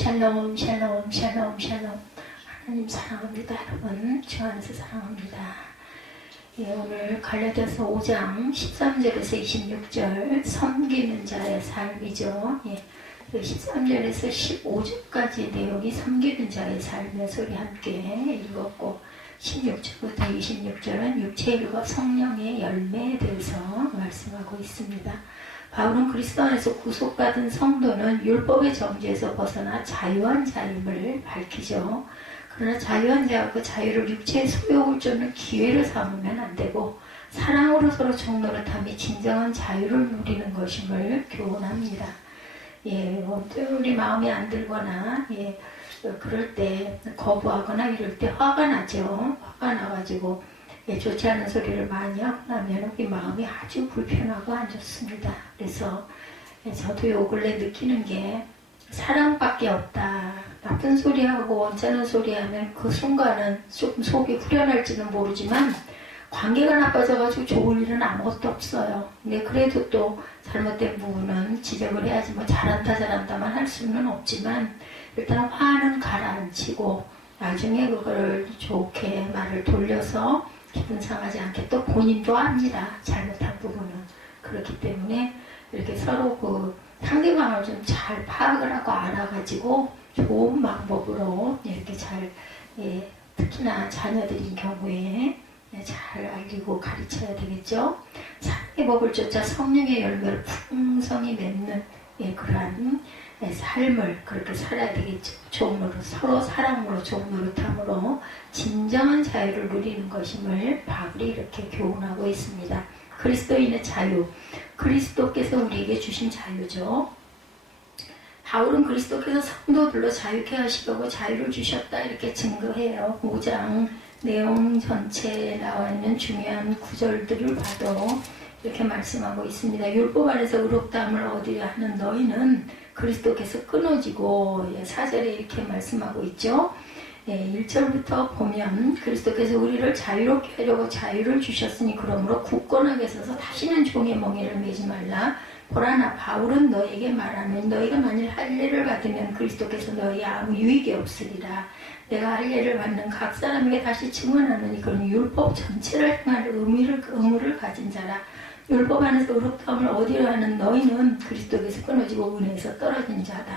샬롬 샬롬 샬롬 샬롬. 하나님 사랑합니다. 여러분 주 안에서 사랑합니다. 예, 오늘 갈라디아서 5장 13절에서 26절 섬기는 자의 삶이죠. 예, 13절에서 15절까지 내용이 섬기는 자의 삶에서 우리 함께 읽었고 16절부터 26절은 육체의 일과 성령의 열매에 대해서 말씀하고 있습니다. 바울은 그리스도 안에서 구속받은 성도는 율법의 정죄에서 벗어나 자유한 자임을 밝히죠. 그러나 자유한 자가 그 자유를 육체의 소욕을 쫓는 기회를 삼으면 안 되고 사랑으로 서로 종노릇하며 진정한 자유를 누리는 것임을 교훈합니다. 예, 우리 마음이 안 들거나 그럴 때 거부하거나 이럴 때 화가 나죠. 화가 나가지고 좋지 않은 소리를 많이 하고 나면 우리 마음이 아주 불편하고 안 좋습니다. 그래서 저도 요 근래 느끼는 게 사랑밖에 없다. 나쁜 소리하고 원찮은 소리하면 그 순간은 조금 속이 후련할지는 모르지만 관계가 나빠져가지고 좋을 일은 아무것도 없어요. 근데 그래도 또 잘못된 부분은 지적을 해야지 뭐 잘한다만 할 수는 없지만 일단 화는 가라앉히고 나중에 그걸 좋게 말을 돌려서 기분 상하지 않게 또 본인도 압니다. 잘못한 부분은. 그렇기 때문에 이렇게 서로 그 상대방을 좀 잘 파악을 하고 알아가지고 좋은 방법으로 이렇게 잘 특히나 자녀들인 경우에 잘 알리고 가르쳐야 되겠죠. 사랑의 법을 쫓아 성령의 열매를 풍성히 맺는 그러한 삶을 그렇게 살아야 되겠죠. 종노릇, 서로 사랑으로 종노릇함으로 진정한 자유를 누리는 것임을 바울이 이렇게 교훈하고 있습니다. 그리스도인의 자유, 그리스도께서 우리에게 주신 자유죠. 바울은 그리스도께서 성도들로 자유케 하시려고 자유를 주셨다 이렇게 증거해요. 5장 내용 전체에 나와 있는 중요한 구절들을 봐도 이렇게 말씀하고 있습니다. 율법 안에서 의롭다함을 얻으려 하는 너희는 그리스도께서 끊어지고 4절에 이렇게 말씀하고 있죠. 1절부터 보면 그리스도께서 우리를 자유롭게 하려고 자유를 주셨으니 그러므로 굳건하게 서서 다시는 종의 멍에를 매지 말라. 보라나 바울은 너에게 말하는 너희가 만일 할례를 받으면 그리스도께서 너희에 아무 유익이 없으리라. 내가 할례를 받는 각 사람에게 다시 증언하느니 그는 율법 전체를 행할 의무를 가진 자라. 율법 안에서 의롭다함을 얻으려 하는 너희는 그리스도께서 끊어지고 은혜에서 떨어진 자다.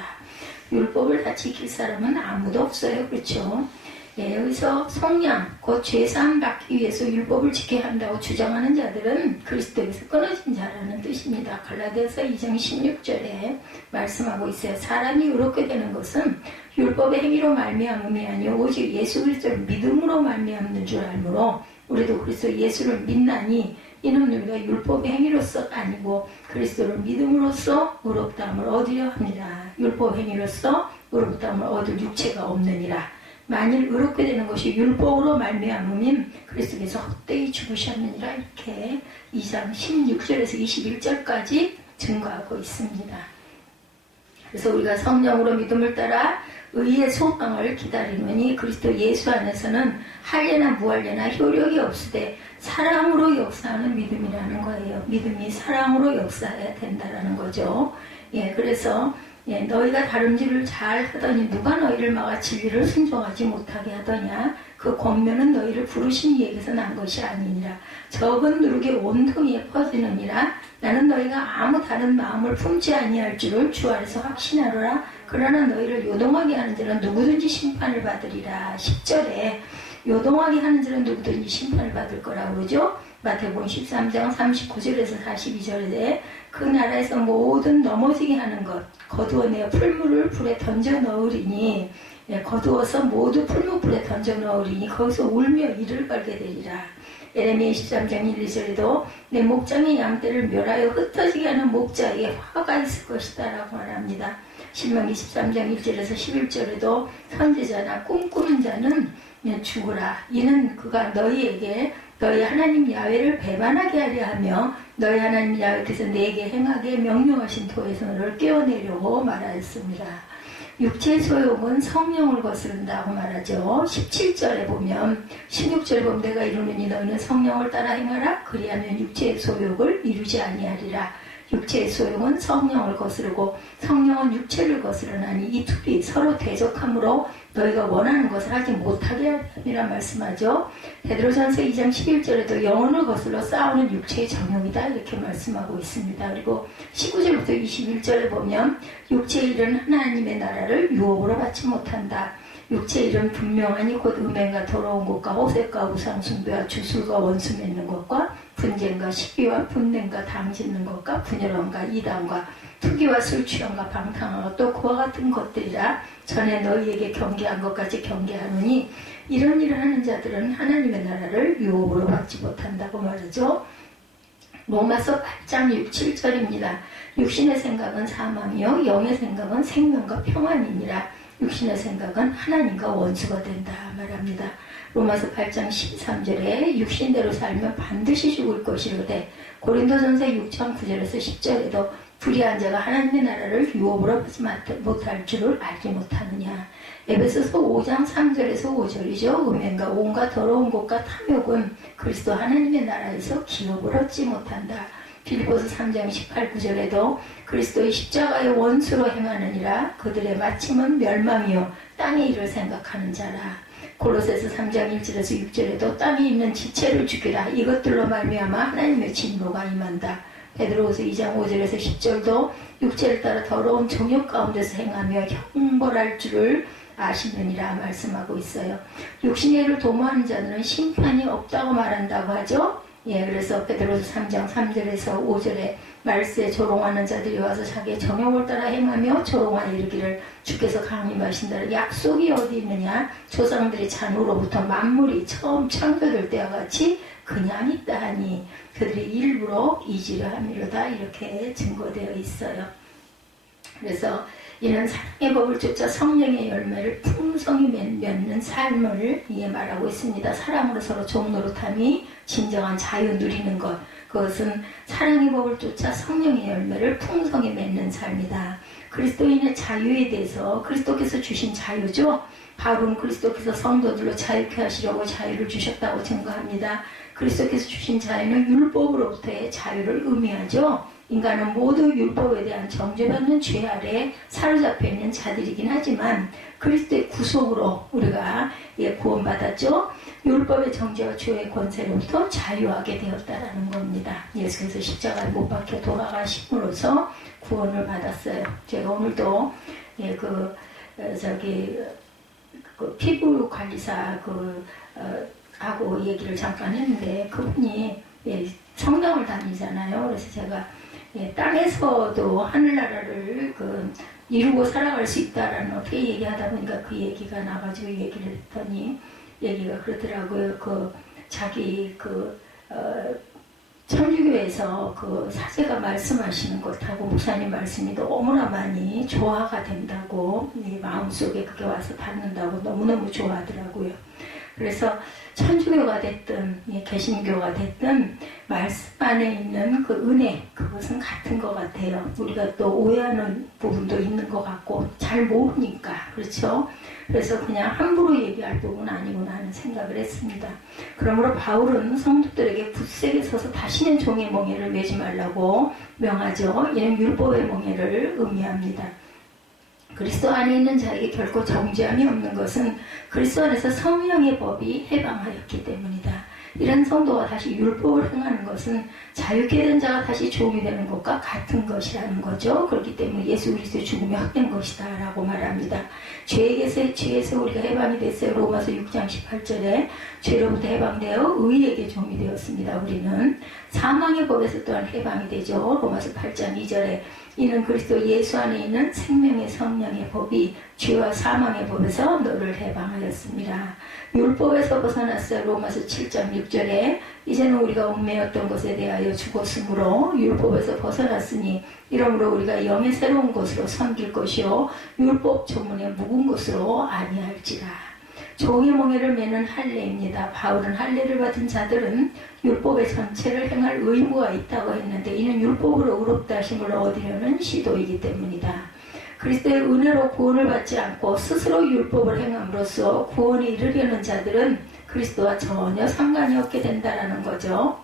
율법을 다 지킬 사람은 아무도 없어요. 그렇죠? 여기서 속량, 곧 죄사함 받기 위해서 율법을 지켜야 한다고 주장하는 자들은 그리스도에서 끊어진 자라는 뜻입니다. 갈라디아서 2장 16절에 말씀하고 있어요. 사람이 의롭게 되는 것은 율법의 행위로 말미암음이 아니요 오직 예수 그리스도를 믿음으로 말미암는 줄 알므로 우리도 그리스도 예수를 믿나니 이는 우리가 율법의 행위로서가 아니고 그리스도를 믿음으로써 의롭다함을 얻으려 합니다. 율법 행위로서 의롭다함을 얻을 육체가 없느니라. 만일 의롭게 되는 것이 율법으로 말미암음인 그리스도께서 헛되이 죽으셨느니라. 이렇게 2장 16절에서 21절까지 증거하고 있습니다. 그래서 우리가 성령으로 믿음을 따라 의의 소망을 기다리노니 그리스도 예수 안에서는 할례나 무할례나 효력이 없으되 사랑으로 역사하는 믿음이라는 거예요. 믿음이 사랑으로 역사해야 된다라는 거죠. 그래서 너희가 다름질을 잘 하더니 누가 너희를 막아 진리를 순종하지 못하게 하더냐. 그 권면은 너희를 부르신 이에게서 난 것이 아니니라. 적은 누룩이 온통이에 퍼지느니라. 나는 너희가 아무 다른 마음을 품지 아니할 줄을 주 안에서 확신하노라. 그러나 너희를 요동하게 하는 자는 누구든지 심판을 받으리라. 10절에 요동하게 하는 자는 누구든지 심판을 받을 거라고 그러죠. 마태복음 13장 39절에서 42절에 그 나라에서 모든 넘어지게 하는 것 거두어내어 풀무를 불에 던져 넣으리니 거두어서 모두 풀무불에 던져 넣으리니 거기서 울며 이를 걸게 되리라. 예레미야 13장 1, 2절에도 내 목장의 양떼를 멸하여 흩어지게 하는 목자에게 화가 있을 것이다 라고 말합니다. 신명기 13장 1절에서 11절에도 선지자나 꿈꾸는 자는 죽으라. 이는 그가 너희에게 너희 하나님 야훼를 배반하게 하려 하며 너희 하나님 야훼께서 내게 행하게 명령하신 도에서 너를 깨어내려고 말하였습니다. 육체의 소욕은 성령을 거스른다고 말하죠. 17절에 보면 16절에 보면 내가 이루느니 너희는 성령을 따라 행하라. 그리하면 육체의 소욕을 이루지 아니하리라. 육체의 소용은 성령을 거스르고 성령은 육체를 거스르나니 이 둘이 서로 대적함으로 너희가 원하는 것을 하지 못하게 하리라 말씀하죠. 베드로전서 2장 11절에도 영혼을 거슬러 싸우는 육체의 정욕이다 이렇게 말씀하고 있습니다. 그리고 19절부터 21절에 보면 육체의 일은 하나님의 나라를 유업으로 받지 못한다. 육체의 일은 분명하니 곧 음행과 더러운 것과 호색과 우상숭배와 주술과 원수 맺는 것과 분쟁과 시기와 분냄과 당짓는 것과 분열함과 이단과 투기와 술 취함과 방탕함과 또 그와 같은 것들이라 전에 너희에게 경계한 것까지 경계하노니 이런 일을 하는 자들은 하나님의 나라를 유업으로 받지 못한다고 말하죠. 로마서 8장 6, 7절입니다. 육신의 생각은 사망이요 영의 생각은 생명과 평안이니라. 육신의 생각은 하나님과 원수가 된다 말합니다. 로마서 8장 13절에 육신대로 살면 반드시 죽을 것이로되 고린도전서 6장 9절에서 10절에도 불의한 자가 하나님의 나라를 유업으로 받지 못할 줄을 알지 못하느냐. 에베소서 5장 3절에서 5절이죠. 음행과 온갖 더러운 것과 탐욕은 그리스도 하나님의 나라에서 기업을 얻지 못한다. 빌립보서 3장 18, 9절에도 그리스도의 십자가의 원수로 행하느니라. 그들의 마침은 멸망이요 땅의 일을 생각하는 자라. 골로새서 3장 1절에서 6절에도 땅에 있는 지체를 죽이라. 이것들로 말미암아 하나님의 진노가 임한다. 베드로후서 2장 5절에서 10절도 육체를 따라 더러운 정욕 가운데서 행하며 형벌할 줄을 아시느니라 말씀하고 있어요. 육신의 일을 도모하는 자들은 심판이 없다고 말한다고 하죠. 예, 그래서 베드로서 3장 3절에서 5절에 말세에 조롱하는 자들이 와서 자기의 정욕을 따라 행하며 조롱하여 이르기를 주께서 강림하신다는 약속이 어디 있느냐. 조상들이 잔으로부터 만물이 처음 창조될 때와 같이 그냥 있다 하니 그들이 일부러 이지를 함이로다 이렇게 증거되어 있어요. 그래서 이는 사랑의 법을 쫓아 성령의 열매를 풍성히 맺는 삶을 이에 말하고 있습니다. 사랑으로 서로 종노릇함이 진정한 자유 누리는 것, 그것은 사랑의 법을 쫓아 성령의 열매를 풍성히 맺는 삶이다. 그리스도인의 자유에 대해서 그리스도께서 주신 자유죠. 바울은 그리스도께서 성도들로 자유케 하시려고 자유를 주셨다고 증거합니다. 그리스도께서 주신 자유는 율법으로부터의 자유를 의미하죠. 인간은 모두 율법에 대한 정죄받는 죄 아래에 사로잡혀 있는 자들이긴 하지만 그리스도의 구속으로 우리가 구원받았죠. 율법의 정죄와 죄의 권세로부터 자유하게 되었다라는 겁니다. 예수께서 십자가에 못 박혀 돌아가심으로써 구원을 받았어요. 제가 오늘도 피부 관리사 하고 얘기를 잠깐 했는데 그분이 성당을 다니잖아요. 그래서 제가 땅에서도 하늘나라를 이루고 살아갈 수 있다라는 어떻게 얘기하다 보니까 그 얘기가 나가지고 얘기를 했더니 얘기가 그러더라고요. 자기 천주교에서 사제가 말씀하시는 것하고 목사님 말씀이 너무나 많이 조화가 된다고 마음속에 그게 와서 닿는다고 너무너무 좋아하더라고요. 그래서 천주교가 됐든 개신교가 됐든 말씀 안에 있는 그 은혜 그것은 같은 것 같아요. 우리가 또 오해하는 부분도 있는 것 같고 잘 모르니까 그렇죠. 그래서 그냥 함부로 얘기할 부분은 아니구나 하는 생각을 했습니다. 그러므로 바울은 성도들에게 굳세게 서서 다시는 종의 멍에를 매지 말라고 명하죠. 이는 율법의 멍에를 의미합니다. 그리스도 안에 있는 자에게 결코 정죄함이 없는 것은 그리스도 안에서 성령의 법이 해방하였기 때문이다. 이런 성도가 다시 율법을 행하는 것은 자유케 된 자가 다시 종이 되는 것과 같은 것이라는 거죠. 그렇기 때문에 예수 그리스도의 죽음이 헛된 것이다 라고 말합니다. 죄에서 우리가 해방이 됐어요. 로마서 6장 18절에 죄로부터 해방되어 의에게 종이 되었습니다. 우리는 사망의 법에서 또한 해방이 되죠. 로마서 8장 2절에 이는 그리스도 예수 안에 있는 생명의 성령의 법이 죄와 사망의 법에서 너를 해방하였습니다. 율법에서 벗어났어요. 로마서 7장 6절에 이제는 우리가 얽매였던 것에 대하여 죽었으므로 율법에서 벗어났으니 이러므로 우리가 영의 새로운 것으로 섬길 것이요 율법 조문의 묵은 것으로 아니할지라. 종의 멍에를 매는 할례입니다. 바울은 할례를 받은 자들은 율법의 전체를 행할 의무가 있다고 했는데 이는 율법으로 의롭다 하심을 얻으려는 시도이기 때문이다. 그리스도의 은혜로 구원을 받지 않고 스스로 율법을 행함으로써 구원에 이르려는 자들은 그리스도와 전혀 상관이 없게 된다는 거죠.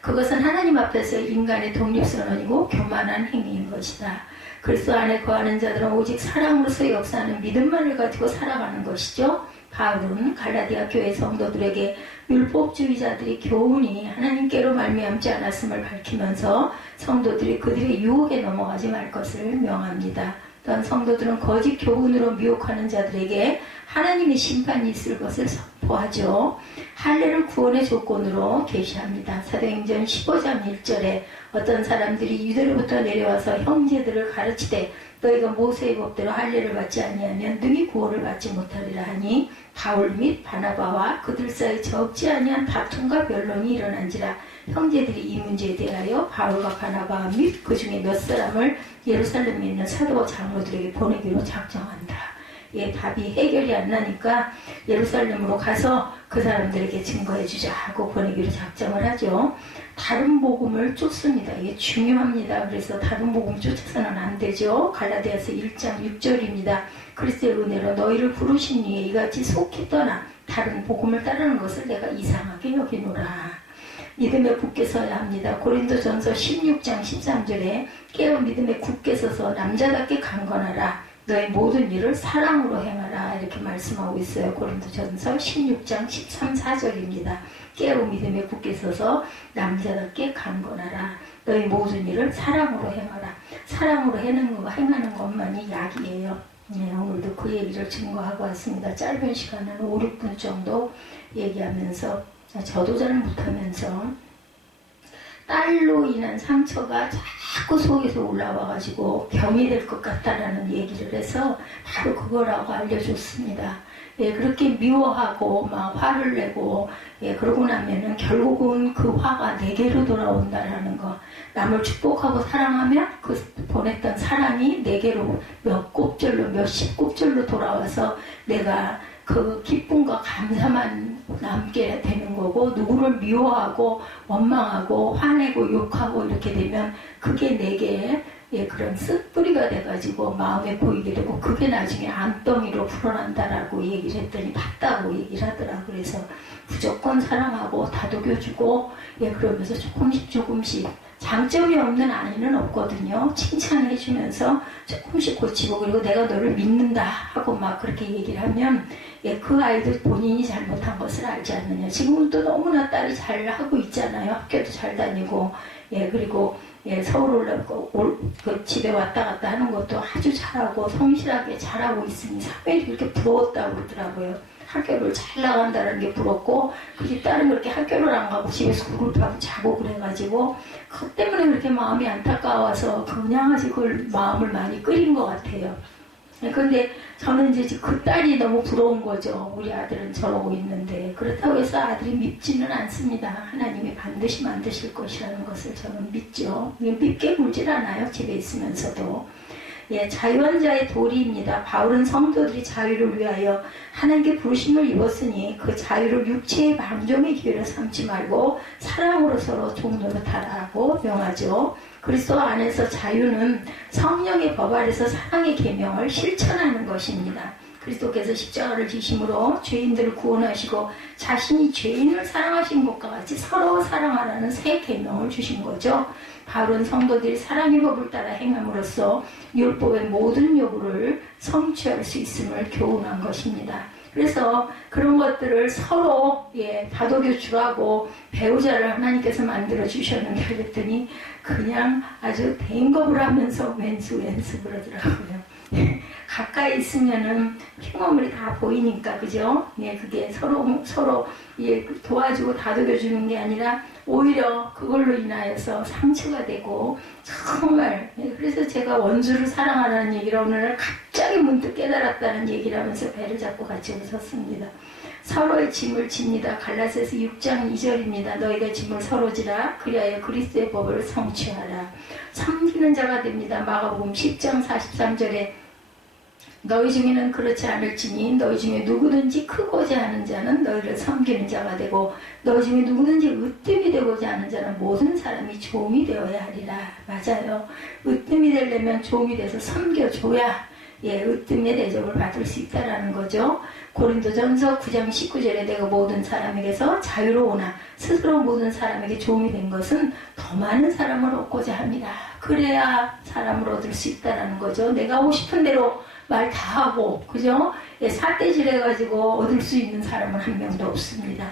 그것은 하나님 앞에서 인간의 독립선언이고 교만한 행위인 것이다. 그리스도 안에 거하는 자들은 오직 사랑으로서 역사하는 믿음만을 가지고 살아가는 것이죠. 바울은 갈라디아 교회 성도들에게 율법주의자들이 교훈이 하나님께로 말미암지 않았음을 밝히면서 성도들이 그들의 유혹에 넘어가지 말 것을 명합니다. 또한 성도들은 거짓 교훈으로 미혹하는 자들에게 하나님의 심판이 있을 것을 선포하죠. 할례를 구원의 조건으로 계시합니다. 사도행전 15장 1절에 어떤 사람들이 유대로부터 내려와서 형제들을 가르치되 너희가 모세의 법대로 할례를 받지 아니하면 능히 구원을 받지 못하리라 하니 바울 및 바나바와 그들 사이 적지 아니한 다툼과 변론이 일어난지라. 형제들이 이 문제에 대하여 바울과 바나바 및 그 중에 몇 사람을 예루살렘에 있는 사도와 장로들에게 보내기로 작정한다. 예, 답이 해결이 안 나니까 예루살렘으로 가서 그 사람들에게 증거해주자 하고 보내기로 작정을 하죠. 다른 복음을 쫓습니다. 이게 중요합니다. 그래서 다른 복음 쫓아서는 안 되죠. 갈라디아서 1장 6절입니다. 그리스도의 은혜로 너희를 부르신 이에 이같이 속히 떠나 다른 복음을 따르는 것을 내가 이상하게 여기노라. 믿음에 굳게 서야 합니다. 고린도전서 16장 13절에 깨어 믿음에 굳게 서서 남자답게 강건하라. 너의 모든 일을 사랑으로 행하라. 이렇게 말씀하고 있어요. 고린도전서 16장 13, 14절입니다. 깨어 믿음에 굳게 서서 남자답게 강건하라. 너의 모든 일을 사랑으로 행하라. 사랑으로 행하는 것만이 약이에요. 네, 오늘도 그 얘기를 증거하고 왔습니다. 짧은 시간은 5, 6분 정도 얘기하면서 저도 잘 못하면서 딸로 인한 상처가 자꾸 속에서 올라와가지고 병이 될 것 같다라는 얘기를 해서 바로 그거라고 알려줬습니다. 예, 그렇게 미워하고 막 화를 내고 예, 그러고 나면은 결국은 그 화가 내게로 돌아온다라는 거. 남을 축복하고 사랑하면 그 보냈던 사랑이 내게로 몇 곱절로 몇십 곱절로 돌아와서 내가 그 기쁨과 감사만 남게 되는 거고, 누구를 미워하고 원망하고 화내고 욕하고 이렇게 되면 그게 내게 예, 그런 쓴뿌리가 돼가지고 마음에 보이게 되고 그게 나중에 암덩이로 불어난다라고 얘기를 했더니 맞다고 얘기를 하더라. 그래서 무조건 사랑하고 다독여주고 예, 그러면서 조금씩 장점이 없는 아이는 없거든요. 칭찬해주면서 조금씩 고치고, 그리고 내가 너를 믿는다 하고 막 그렇게 얘기를 하면 예, 그 아이도 본인이 잘못한 것을 알지 않느냐. 지금은 또 너무나 딸이 잘하고 있잖아요. 학교도 잘 다니고 예, 그리고 예, 서울 올라고 그 집에 왔다 갔다 하는 것도 아주 잘하고 성실하게 잘하고 있으니 사회를 이렇게 부러웠다고 그러더라고요. 학교를 잘 나간다는 게 부럽고, 그 집 딸은 그렇게 학교를 안 가고 집에서 구글하고 자고 그래가지고 그 때문에 그렇게 마음이 안타까워서 그냥 아직 그 마음을 많이 끓인 것 같아요. 그런데 저는 이제 그 딸이 너무 부러운 거죠. 우리 아들은 저러고 있는데. 그렇다고 해서 아들이 밉지는 않습니다. 하나님이 반드시 만드실 것이라는 것을 저는 믿죠. 밉게 굴질 않아요. 집에 있으면서도. 예, 자유한 도리입니다. 바울은 성도들이 자유를 위하여 하나님께 부르심을 입었으니 그 자유를 육체의 방종의 기회로 삼지 말고 사랑으로 서로 종노릇하라고 명하죠. 그리스도 안에서 자유는 성령의 법 아래서 사랑의 계명을 실천하는 것입니다. 그리스도께서 십자가를 지심으로 죄인들을 구원하시고 자신이 죄인을 사랑하신 것과 같이 서로 사랑하라는 새 계명을 주신 거죠. 바울은 성도들이 사랑의 법을 따라 행함으로써 율법의 모든 요구를 성취할 수 있음을 교훈한 것입니다. 그래서 그런 것들을 서로 다독여 주라고 배우자를 하나님께서 만들어 주셨는데, 그랬더니 그냥 아주 대인겁을 하면서 왼수 그러더라고요. 가까이 있으면은 흉어물이 다 보이니까, 그죠? 그게 서로 도와주고 다독여 주는 게 아니라 오히려 그걸로 인하여서 상처가 되고, 정말. 그래서 제가 원수를 사랑하라는 얘기를 오늘 갑자기 문득 깨달았다는 얘기를 하면서 배를 잡고 같이 웃었습니다. 서로의 짐을 집니다. 갈라디아서 6장 2절입니다. 너희가 짐을 서로 지라. 그리하여 그리스도의 법을 성취하라. 섬기는 자가 됩니다. 마가복음 10장 43절에 너희 중에는 그렇지 않을지니 너희 중에 누구든지 크고자 하는 자는 너희를 섬기는 자가 되고 너희 중에 누구든지 으뜸이 되고자 하는 자는 모든 사람이 종이 되어야 하리라. 맞아요. 으뜸이 되려면 종이 돼서 섬겨줘야 으뜸의 대접을 받을 수 있다라는 거죠. 고린도전서 9장 19절에 내가 모든 사람에게서 자유로우나 스스로 모든 사람에게 도움이 된 것은 더 많은 사람을 얻고자 합니다. 그래야 사람을 얻을 수 있다라는 거죠. 내가 하고 싶은 대로 말 다 하고, 그죠? 삿대질 해가지고 얻을 수 있는 사람은 한 명도 없습니다.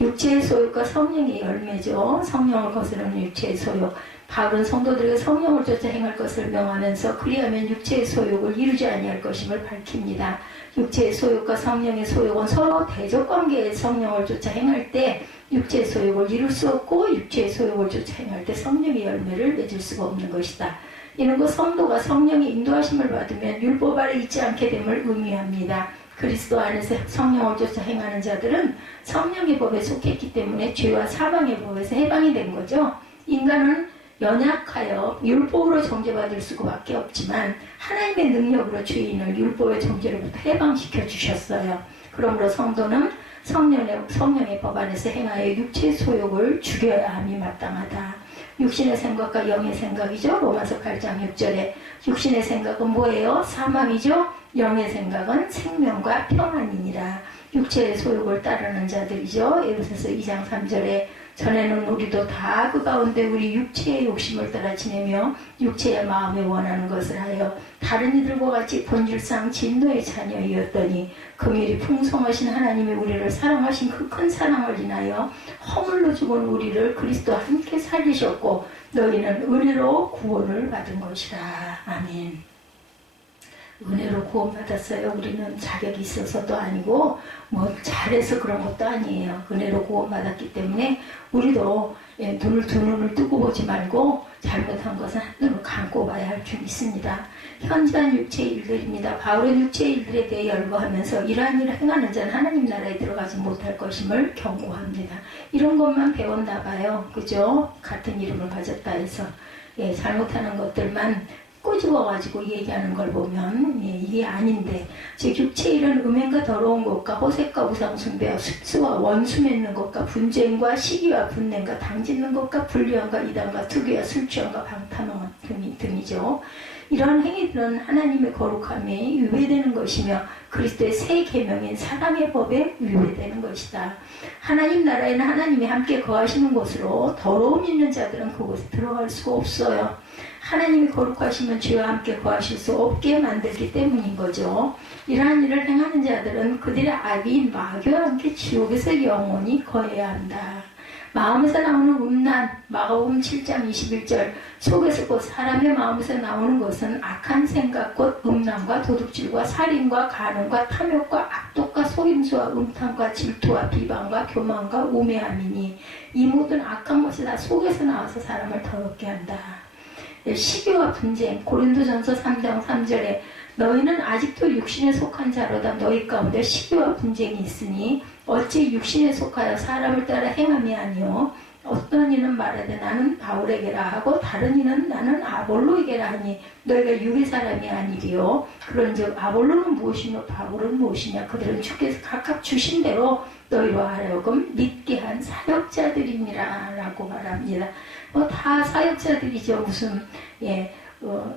육체의 소욕과 성령의 열매죠. 성령을 거스르는 육체의 소욕. 바울은 성도들에게 성령을 쫓아 행할 것을 명하면서 그리하면 육체의 소욕을 이루지 아니할 것임을 밝힙니다. 육체의 소욕과 성령의 소욕은 서로 대적관계의 성령을 쫓아 행할 때 육체의 소욕을 이룰 수 없고 육체의 소욕을 쫓아 행할 때 성령의 열매를 맺을 수가 없는 것이다. 이런 것 성도가 성령의 인도하심을 받으면 율법 아래 있지 않게 됨을 의미합니다. 그리스도 안에서 성령을 쫓아 행하는 자들은 성령의 법에 속했기 때문에 죄와 사망의 법에서 해방이 된 거죠. 인간은 연약하여 율법으로 정죄받을 수밖에 없지만 하나님의 능력으로 죄인을 율법의 정죄로부터 해방시켜 주셨어요. 그러므로 성도는 성령의 법 안에서 행하여 육체의 소욕을 죽여야 함이 마땅하다. 육신의 생각과 영의 생각이죠. 로마서 8장 6절에 육신의 생각은 뭐예요? 사망이죠. 영의 생각은 생명과 평안이니라. 육체의 소욕을 따르는 자들이죠. 에베소서 2장 3절에 전에는 우리도 다 그 가운데 우리 육체의 욕심을 따라 지내며 육체의 마음에 원하는 것을 하여 다른 이들과 같이 본질상 진노의 자녀이었더니 긍휼이 풍성하신 하나님이 우리를 사랑하신 그 큰 사랑을 인하여 허물로 죽은 우리를 그리스도와 함께 살리셨고 너희는 은혜로 구원을 받은 것이라. 아멘. 은혜로 구원받았어요. 우리는 자격이 있어서도 아니고 뭐 잘해서 그런 것도 아니에요. 은혜로 구원받았기 때문에 우리도 두 눈을 뜨고 보지 말고 잘못한 것은 한 눈을 감고 봐야 할 줄 있습니다. 현저한 육체의 일들입니다. 바울은 육체의 일들에 대해 열거하면서 이러한 일을 행하는 자는 하나님 나라에 들어가지 못할 것임을 경고합니다. 이런 것만 배웠나 봐요. 그죠? 같은 이름을 가졌다 해서 잘못하는 것들만 꼬집어가지고 얘기하는 걸 보면 이게 아닌데 즉 육체의 일은 음행과 더러운 것과 호색과 우상숭배와 습수와 원수 맺는 것과 분쟁과 시기와 분냄과 당짓는 것과 불리함과 이단과 투기와 술취함과 방탕함 등이죠. 이러한 행위들은 하나님의 거룩함에 위배되는 것이며 그리스도의 새 계명인 사랑의 법에 위배되는 것이다. 하나님 나라에는 하나님이 함께 거하시는 곳으로 더러움 있는 자들은 그곳에 들어갈 수가 없어요. 하나님이 거룩하시면 죄와 함께 거하실 수 없게 만들기 때문인 거죠. 이러한 일을 행하는 자들은 그들의 악인 마귀와 함께 지옥에서 영원히 거해야 한다. 마음에서 나오는 음란, 마가복음 7장 21절 속에서 곧 사람의 마음에서 나오는 것은 악한 생각 곧 음란과 도둑질과 살인과 간음과 탐욕과 악독과 속임수와 음탕과 질투와 비방과 교만과 우매함이니 이 모든 악한 것이 다 속에서 나와서 사람을 더럽게 한다. 시기와 분쟁, 고린도전서 3장 3절에 너희는 아직도 육신에 속한 자로다. 너희 가운데 시기와 분쟁이 있으니 어찌 육신에 속하여 사람을 따라 행함이 아니요 어떤 이는 말하되 나는 바울에게라 하고 다른 이는 나는 아볼로에게라 하니 너희가 육의 사람이 아니리요 그런즉 아볼로는 무엇이며 바울은 무엇이냐 그들은 주께서 각각 주신 대로 너희로 하여금 믿게 한 사역자들이니라 라고 말합니다. 다 사역자들이죠. 무슨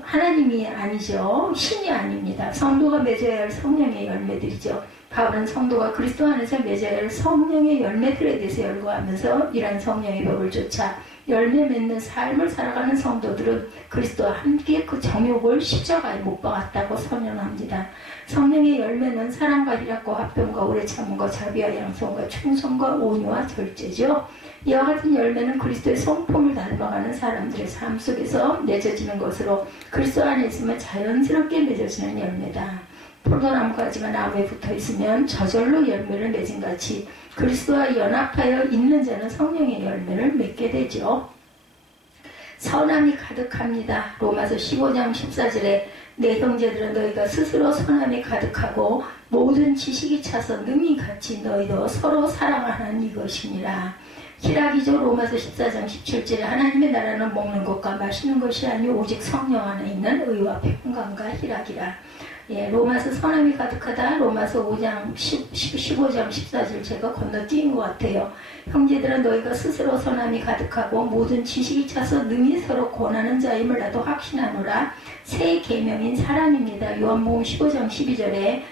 하나님이 아니죠. 신이 아닙니다. 성도가 맺어야 할 성령의 열매들이죠. 바울은 성도가 그리스도 안에서 맺어야 할 성령의 열매들에 대해서 열거하면서 이러한 성령의 법을 쫓아 열매 맺는 삶을 살아가는 성도들은 그리스도와 함께 그 정욕을 십자가에 못 박았다고 선언합니다. 성령의 열매는 사랑과 희락과 화평과 오래 참음과 자비와 양성과 충성과 온유와 절제죠. 이와 같은 열매는 그리스도의 성품을 닮아가는 사람들의 삶 속에서 맺어지는 것으로 그리스도 안에 있으면 자연스럽게 맺어지는 열매다. 포도나무 가지가 나무에 붙어있으면 저절로 열매를 맺은 같이 그리스도와 연합하여 있는 자는 성령의 열매를 맺게 되죠. 선함이 가득합니다. 로마서 15장 14절에 내 형제들은 너희가 스스로 선함이 가득하고 모든 지식이 차서 능히 같이 너희도 서로 사랑하는 이것이니라. 희락이죠. 로마서 14장 17절에 하나님의 나라는 먹는 것과 마시는 것이 아니오 오직 성령 안에 있는 의와 평강과 희락이라. 예, 로마서 선함이 가득하다. 로마서 5장 15장 14절 제가 건너뛴 것 같아요. 형제들아 너희가 스스로 선함이 가득하고 모든 지식이 차서 능히 서로 권하는 자임을 나도 확신하노라. 새 계명인 사랑입니다. 요한복음 15장 12절에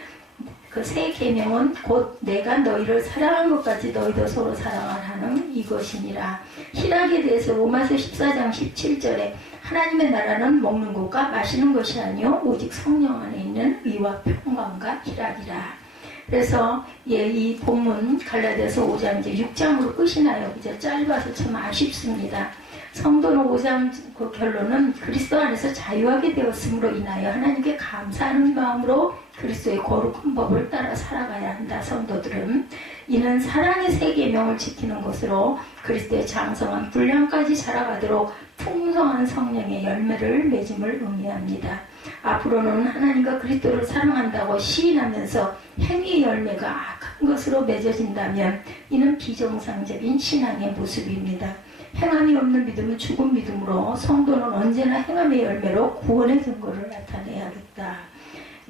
그 새 계명은 곧 내가 너희를 사랑한 것까지 너희도 서로 사랑하라는 이것이니라. 희락에 대해서 로마서 14장 17절에 하나님의 나라는 먹는 것과 마시는 것이 아니요 오직 성령 안에 있는 의와 평강과 희락이라. 그래서 예, 이 본문 갈라디아서 5장 이제 6장으로 끝이 나요. 이제 짧아서 참 아쉽습니다. 성도는 5장 그 결론은 그리스도 안에서 자유하게 되었음으로 인하여 하나님께 감사하는 마음으로 그리스도의 거룩한 법을 따라 살아가야 한다. 성도들은 이는 사랑의 새 계명을 지키는 것으로 그리스도의 장성한 분량까지 자라가도록 풍성한 성령의 열매를 맺음을 의미합니다. 앞으로는 하나님과 그리스도를 사랑한다고 시인하면서 행위의 열매가 악한 것으로 맺어진다면 이는 비정상적인 신앙의 모습입니다. 행함이 없는 믿음은 죽은 믿음으로 성도는 언제나 행함의 열매로 구원의 증거를 나타내야겠다.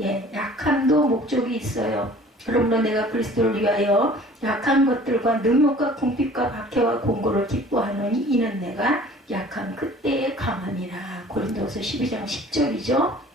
예, 약함도 목적이 있어요. 그러므로 내가 그리스도를 위하여 약한 것들과 능욕과 궁핍과 박해와 공고를 기뻐하노니 이는 내가 약한 그때의 강함이라. 고린도서 12장 10절이죠.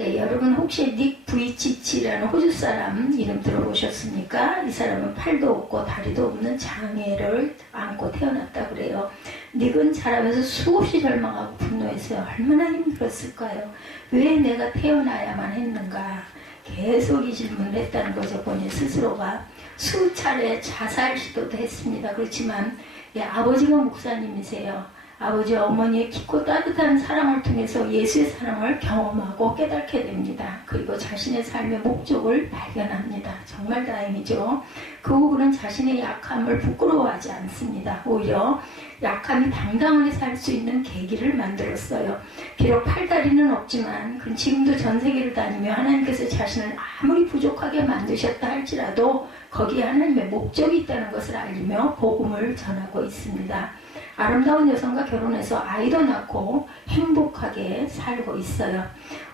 네, 여러분 혹시 닉 부이치치라는 호주 사람 이름 들어보셨습니까? 이 사람은 팔도 없고 다리도 없는 장애를 안고 태어났다 그래요. 닉은 자라면서 수없이 절망하고 분노했어요. 얼마나 힘들었을까요? 왜 내가 태어나야만 했는가? 계속 이 질문을 했다는 거죠. 본인 스스로가 수차례 자살 시도도 했습니다. 그렇지만 예, 아버지가 목사님이세요. 아버지와 어머니의 깊고 따뜻한 사랑을 통해서 예수의 사랑을 경험하고 깨닫게 됩니다. 그리고 자신의 삶의 목적을 발견합니다. 정말 다행이죠. 그 후로는 자신의 약함을 부끄러워하지 않습니다. 오히려 약함이 당당하게 살 수 있는 계기를 만들었어요. 비록 팔다리는 없지만 그는 지금도 전 세계를 다니며 하나님께서 자신을 아무리 부족하게 만드셨다 할지라도 거기에 하나님의 목적이 있다는 것을 알리며 복음을 전하고 있습니다. 아름다운 여성과 결혼해서 아이도 낳고 행복하게 살고 있어요.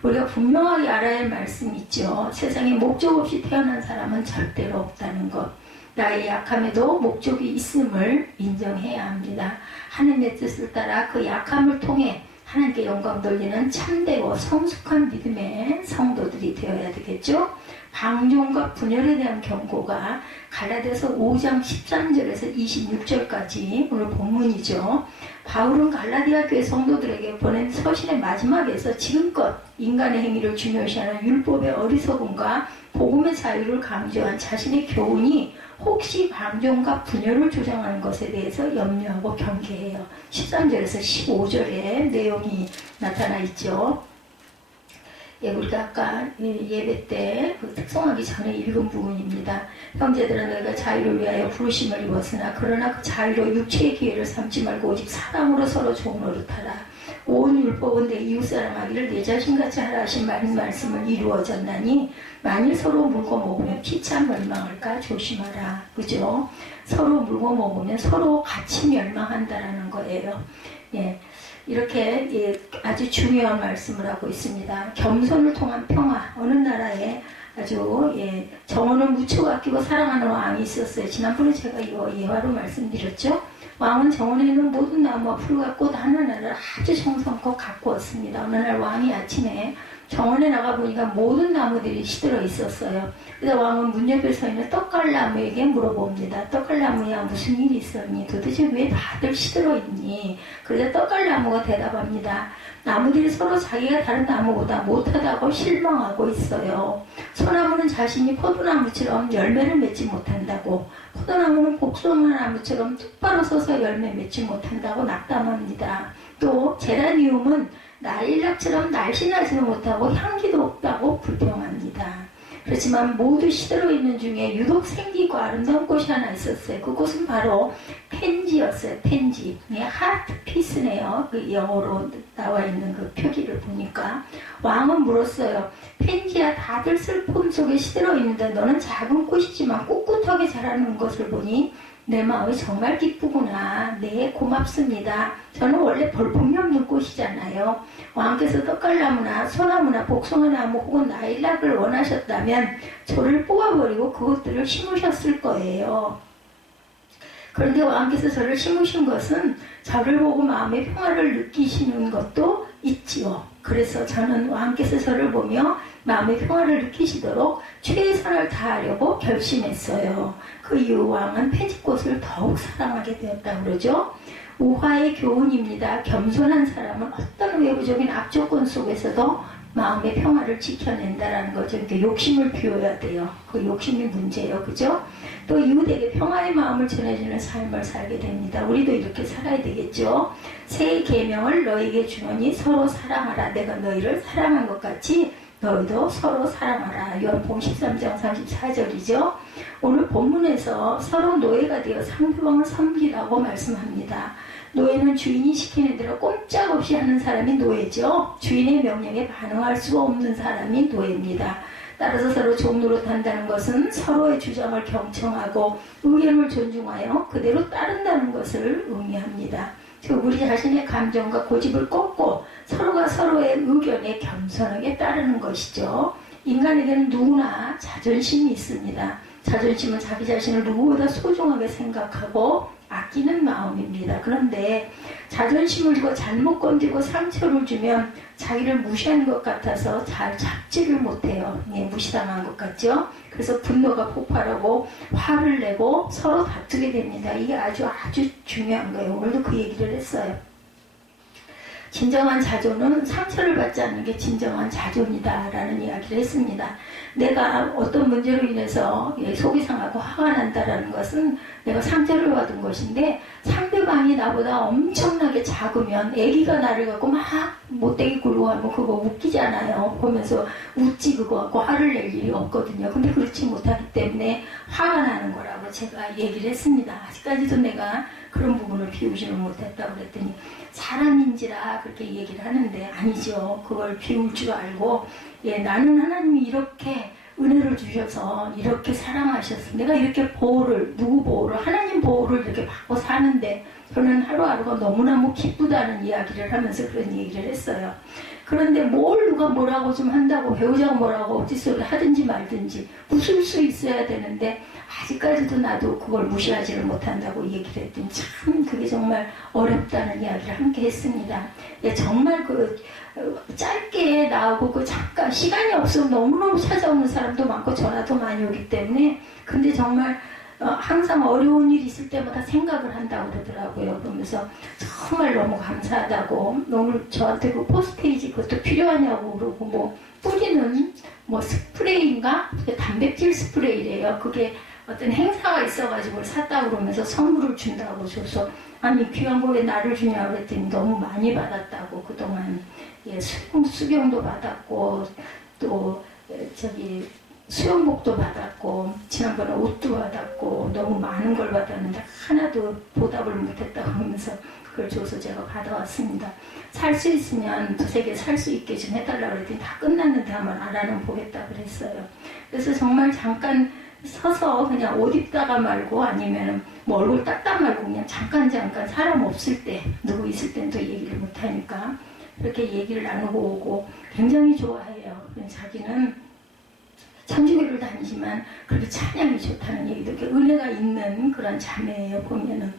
우리가 분명하게 알아야 할 말씀이 있죠. 세상에 목적 없이 태어난 사람은 절대로 없다는 것. 나의 약함에도 목적이 있음을 인정해야 합니다. 하나님의 뜻을 따라 그 약함을 통해 하나님께 영광 돌리는 참되고 성숙한 믿음의 성도들이 되어야 되겠죠. 방종과 분열에 대한 경고가 갈라디아서 5장 13절에서 26절까지 오늘 본문이죠. 바울은 갈라디아 교회 성도들에게 보낸 서신의 마지막에서 지금껏 인간의 행위를 중요시하는 율법의 어리석음과 복음의 자유를 강조한 자신의 교훈이 혹시 방종과 분열을 조장하는 것에 대해서 염려하고 경계해요. 13절에서 15절에 내용이 나타나 있죠. 예, 우리가 아까 예배 때 그 특송하기 전에 읽은 부분입니다. 형제들아 너희가 자유를 위하여 부르심을 입었으나 그러나 그 자유로 육체의 기회를 삼지 말고 오직 사랑으로 서로 좋은 노릇하라. 온 율법은 내 이웃사람 하기를 내 자신같이 하라 하신 말씀을 이루어졌나니 만일 서로 물고 먹으면 피차 멸망할까 조심하라. 그죠? 서로 물고 먹으면 서로 같이 멸망한다라는 거예요. 예. 이렇게 예, 아주 중요한 말씀을 하고 있습니다. 겸손을 통한 평화. 어느 나라에 아주 예, 정원을 무척 아끼고 사랑하는 왕이 있었어요. 지난번에 제가 이거 예화로 말씀드렸죠. 왕은 정원에 있는 모든 나무와 풀과 꽃 하나하나를 아주 정성껏 가꾸었습니다. 어느 날 왕이 아침에 정원에 나가보니까 모든 나무들이 시들어 있었어요. 그래서 왕은 문 옆에 서 있는 떡갈나무에게 물어봅니다. 떡갈나무야 무슨 일이 있었니? 도대체 왜 다들 시들어 있니? 그래서 떡갈나무가 대답합니다. 나무들이 서로 자기가 다른 나무보다 못하다고 실망하고 있어요. 소나무는 자신이 포도나무처럼 열매를 맺지 못한다고, 포도나무는 복숭아나무처럼 똑바로 서서 열매 맺지 못한다고 낙담합니다. 또 제라니움은 나일락처럼 날씬하지도 못하고 향기도 없다고 불평합니다. 그렇지만 모두 시들어 있는 중에 유독 생기고 아름다운 꽃이 하나 있었어요. 그 꽃은 바로 펜지였어요. 펜지. 네, 하트 피스네요. 그 영어로 나와 있는 그 표기를 보니까. 왕은 물었어요. 펜지야, 다들 슬픔 속에 시들어 있는데 너는 작은 꽃이지만 꿋꿋하게 자라는 것을 보니 내 마음이 정말 기쁘구나. 네, 고맙습니다. 저는 원래 볼품이 없는 꽃이잖아요. 왕께서 떡갈나무나 소나무나 복숭아나무 혹은 나일락을 원하셨다면 저를 뽑아버리고 그것들을 심으셨을 거예요. 그런데 왕께서 저를 심으신 것은 저를 보고 마음의 평화를 느끼시는 것도 있지요. 그래서 저는 왕께서 저를 보며 마음의 평화를 느끼시도록 최선을 다하려고 결심했어요. 그 이후 왕은 페지꽃을 더욱 사랑하게 되었다고 그러죠. 우화의 교훈입니다. 겸손한 사람은 어떤 외부적인 악조건 속에서도 마음의 평화를 지켜낸다라는 거죠. 그러니까 욕심을 비워야 돼요. 그 욕심이 문제예요. 그죠? 또 이웃에게 평화의 마음을 전해주는 삶을 살게 됩니다. 우리도 이렇게 살아야 되겠죠. 새 계명을 너에게 주노니 서로 사랑하라. 내가 너희를 사랑한 것 같이 너희도 서로 사랑하라. 요한복음 13장 34절이죠. 오늘 본문에서 서로 노예가 되어 상대방을 섬기라고 말씀합니다. 노예는 주인이 시키는 대로 꼼짝없이 하는 사람이 노예죠. 주인의 명령에 반응할 수 없는 사람이 노예입니다. 따라서 서로 종노릇한다는 것은 서로의 주장을 경청하고 의견을 존중하여 그대로 따른다는 것을 의미합니다. 즉 우리 자신의 감정과 고집을 꺾고 서로가 서로의 의견에 겸손하게 따르는 것이죠. 인간에게는 누구나 자존심이 있습니다. 자존심은 자기 자신을 누구보다 소중하게 생각하고 아끼는 마음입니다. 그런데 자존심을 두고 잘못 건드리고 상처를 주면 자기를 무시하는 것 같아서 잘 잡지를 못해요. 예, 무시당한 것 같죠? 그래서 분노가 폭발하고 화를 내고 서로 다투게 됩니다. 이게 아주 중요한 거예요. 오늘도 그 얘기를 했어요. 진정한 자존은 상처를 받지 않는 게 진정한 자존이다 라는 이야기를 했습니다. 내가 어떤 문제로 인해서 속이 상하고 화가 난다라는 것은 내가 상처를 받은 것인데 상대방이 나보다 엄청나게 작으면 애기가 나를 갖고 막 못되게 굴고 하면 그거 웃기잖아요. 보면서 웃지 그거 갖고 화를 낼 일이 없거든요. 근데 그렇지 못하기 때문에 화가 나는 거라고 제가 얘기를 했습니다. 아직까지도 내가 그런 부분을 비우지는 못했다고 그랬더니 사람인지라 그렇게 얘기를 하는데 아니죠. 그걸 비울 줄 알고 나는 하나님이 이렇게 은혜를 주셔서 이렇게 사랑하셨어. 내가 이렇게 누구 보호를 하나님 보호를 이렇게 받고 사는데 저는 하루하루가 너무너무 기쁘다는 이야기를 하면서 그런 얘기를 했어요. 그런데 뭘 누가 뭐라고 좀 한다고 배우자가 뭐라고 어디서 하든지 말든지 웃을 수 있어야 되는데 아직까지도 나도 그걸 무시하지를 못한다고 얘기를 했더니 참 그게 정말 어렵다는 이야기를 함께 했습니다. 정말 짧게 나오고 잠깐 시간이 없으면 너무너무 찾아오는 사람도 많고 전화도 많이 오기 때문에 근데 정말 항상 어려운 일이 있을 때마다 생각을 한다고 그러더라고요. 그러면서 정말 너무 감사하다고 오늘 저한테 그 포스테이지 그것도 필요하냐고 그러고 뿌리는 스프레이인가? 단백질 스프레이래요. 그게 어떤 행사가 있어가지고 샀다고 그러면서 선물을 준다고 줘서 아니 귀한 거 왜 나를 주냐고 그랬더니 너무 많이 받았다고 그동안 수경도 받았고 또 수영복도 받았고 지난번에 옷도 받았고 너무 많은 걸 받았는데 하나도 보답을 못했다고 하면서 그걸 줘서 제가 받아왔습니다. 살 수 있으면 두세 개 살 수 있게 좀 해달라고 그랬더니 다 끝났는데 한번 알아는 보겠다고 그랬어요. 그래서 정말 잠깐 서서 그냥 옷 입다가 말고 아니면 얼굴 닦다 말고 그냥 잠깐 사람 없을 때 누구 있을 땐 또 얘기를 못하니까 그렇게 얘기를 나누고 오고 굉장히 좋아해요. 자기는 천주교를 다니지만 그렇게 찬양이 좋다는 얘기도 이렇게 은혜가 있는 그런 자매예요. 보면은